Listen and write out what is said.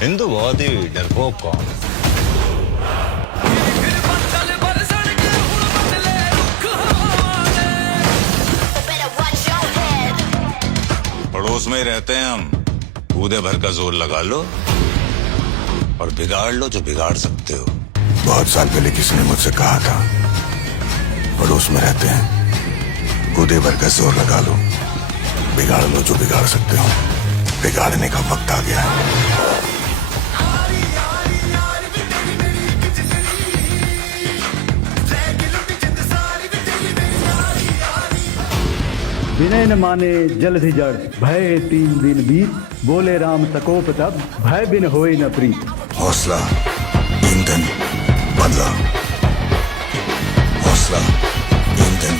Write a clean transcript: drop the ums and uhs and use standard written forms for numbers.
हिंदू बहुत ही डरपोक कौम है। पड़ोस में ही रहते हैं हम, कूदे भर का जोर लगा लो और बिगाड़ लो जो बिगाड़ सकते हो। बहुत साल पहले किसी ने मुझसे कहा था, पड़ोस में रहते हैं, कूदे भर का जोर लगा लो, बिगाड़ लो जो बिगाड़ सकते हो। बिगाड़ने का वक्त आ गया है। विनय न माने जलधि जड़, भय 3 दिन बीत, बोले राम सकोप तब, भय बिन होए न प्रीत। हौसला, ईंधन, बदला। हौसला, ईंधन,